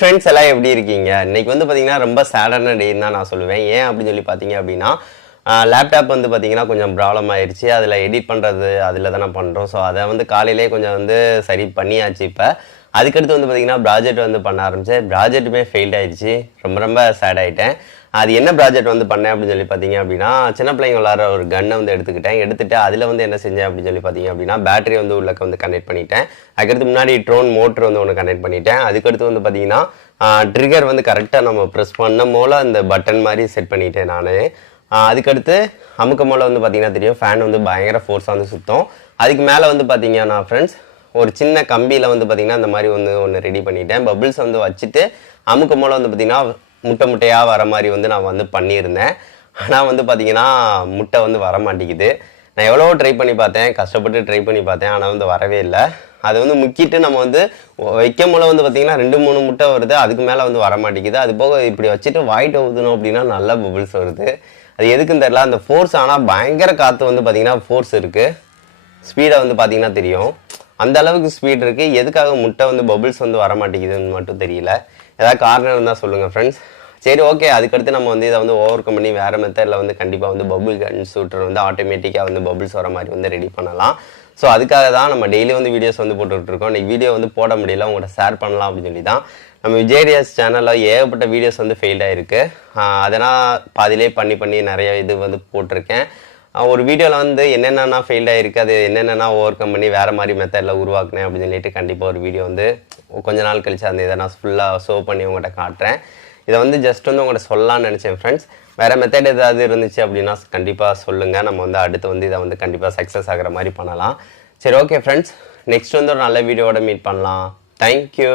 Friends எல்லாம் எப்படி இருக்கீங்க? இன்னைக்கு வந்து பார்த்தீங்கன்னா ரொம்ப சேடான டேன்னு தான் நான் சொல்லுவேன். ஏன் அப்படின்னு சொல்லி பார்த்தீங்க அப்படின்னா லேப்டாப் வந்து பார்த்தீங்கன்னா கொஞ்சம் ப்ராப்ளம் ஆயிடுச்சு. அதில் எடிட் பண்ணுறது அதில் தானே பண்ணுறோம். ஸோ அதை வந்து காலையிலே கொஞ்சம் வந்து சரி பண்ணியாச்சு. இப்போ அதுக்கடுத்து வந்து பார்த்தீங்கன்னா ப்ராஜெக்ட் வந்து பண்ண ஆரம்பித்தேன். ப்ராஜெக்ட்டுமே ஃபெயில்ட் ஆயிடுச்சு. ரொம்ப ரொம்ப சேட் ஆகிட்டேன். அது என்ன ப்ராஜெக்ட் வந்து பண்ணேன் அப்படின்னு சொல்லி பார்த்தீங்க அப்படின்னா சின்ன பிள்ளைங்க விளாட்ற ஒரு கன்னை வந்து எடுத்துட்டு அதில் வந்து என்ன செஞ்சேன் அப்படின்னு சொல்லி பார்த்தீங்க அப்படின்னா பேட்டரி வந்து உள்ளக்க வந்து கனெக்ட் பண்ணிட்டேன். அதுக்கடுத்து முன்னாடி ட்ரோன் மோட்ரு வந்து ஒன்று கனெக்ட் பண்ணிட்டேன். அதுக்கடுத்து வந்து பார்த்தீங்கன்னா ட்ரிகர் வந்து கரெக்டாக நம்ம ப்ரெஸ் பண்ண போல் அந்த பட்டன் மாதிரி செட் பண்ணிட்டேன் நான். அதுக்கடுத்து அமுக்க மேலே வந்து பார்த்தீங்கன்னா தெரியும் ஃபேன் வந்து பயங்கர ஃபோர்ஸாக வந்து சுற்றும். அதுக்கு மேலே வந்து பார்த்தீங்கன்னா ஃப்ரெண்ட்ஸ் ஒரு சின்ன கம்பியில் வந்து பார்த்தீங்கன்னா இந்த மாதிரி வந்து ஒன்று ரெடி பண்ணிட்டேன். பபிள்ஸ் வந்து வச்சுட்டு அமுக்க மேலே வந்து பார்த்தீங்கன்னா முட்டையாக வர மாதிரி வந்து நான் வந்து பண்ணியிருந்தேன். ஆனால் வந்து பார்த்தீங்கன்னா முட்டை வந்து வர மாட்டேங்குது. நான் எவ்வளவோ ட்ரை பண்ணி பார்த்தேன், கஷ்டப்பட்டு ட்ரை பண்ணி பார்த்தேன். ஆனால் வந்து வரவே இல்லை. அது வந்து முக்கிட்டு நம்ம வந்து வைக்கும் போல வந்து பார்த்தீங்கன்னா 2-3 முட்டை வருது. அதுக்கு மேலே வந்து வர மாட்டேங்குது. அது போக இப்படி வச்சுட்டு வாய்ட்டு ஊற்றணும் அப்படின்னா நல்ல பபிள்ஸ் வருது. அது எதுக்குன்னு தெரியல. அந்த ஃபோர்ஸ் ஆனால் பயங்கர காற்று வந்து பார்த்தீங்கன்னா ஃபோர்ஸ் இருக்குது. ஸ்பீடை வந்து பார்த்தீங்கன்னா தெரியும். அந்த அளவுக்கு ஸ்பீட் இருக்குது. எதுக்காக முட்டை வந்து பபிள்ஸ் வந்து வர மாட்டேங்குதுன்னு மட்டும் தெரியல. ஏதாவது காரணம் இருந்தால் சொல்லுங்கள் ஃப்ரெண்ட்ஸ். சரி, ஓகே. அதுக்கடுத்து நம்ம வந்து இதை வந்து ஓவர் கம் பண்ணி வேறு மெத்தடில் வந்து கண்டிப்பாக வந்து பபுள் கன் ஷூட்டர் வந்து ஆட்டோமேட்டிக்காக வந்து பபுள்ஸ் வர மாதிரி வந்து ரெடி பண்ணலாம். ஸோ அதுக்காக தான் நம்ம டெய்லி வந்து வீடியோஸ் வந்து போட்டுட்ருக்கோம். இன்றைக்கி வீடியோ வந்து போட முடியல, உங்கள்கிட்ட ஷேர் பண்ணலாம் அப்படின்னு சொல்லி தான். நம்ம விஜய் சேனலில் ஏகப்பட்ட வீடியோஸ் வந்து ஃபெயில் ஆகிருக்கு. அதனால் பாதிலே பண்ணி நிறைய இது வந்து போட்டிருக்கேன். ஒரு வீடியோவில் வந்து என்னென்னா ஃபெயில் ஆகிருக்கு, அது என்னென்னா ஓவர் கம் பண்ணி வேறு மாதிரி மெத்தடில் உருவாக்குனேன் அப்படின்னு சொல்லிட்டு கண்டிப்பாக ஒரு வீடியோ வந்து கொஞ்ச நாள் கழிச்சு அந்த இதை நான் ஃபுல்லாக ஷோ பண்ணி உங்கள்கிட்ட காட்டுறேன். இதை வந்து ஜஸ்ட் வந்து உங்கள்கிட்ட சொல்லலாம்னு நினச்சேன் ஃப்ரெண்ட்ஸ். வேறு மெத்தட் ஏதாவது இருந்துச்சு அப்படின்னா கண்டிப்பாக சொல்லுங்கள். நம்ம வந்து அடுத்து வந்து இதை வந்து கண்டிப்பாக சக்ஸஸ் ஆகிற மாதிரி பண்ணலாம். சரி, ஓகே ஃப்ரெண்ட்ஸ். நெக்ஸ்ட் வந்து ஒரு நல்ல வீடியோவோட மீட் பண்ணலாம். தேங்க்யூ.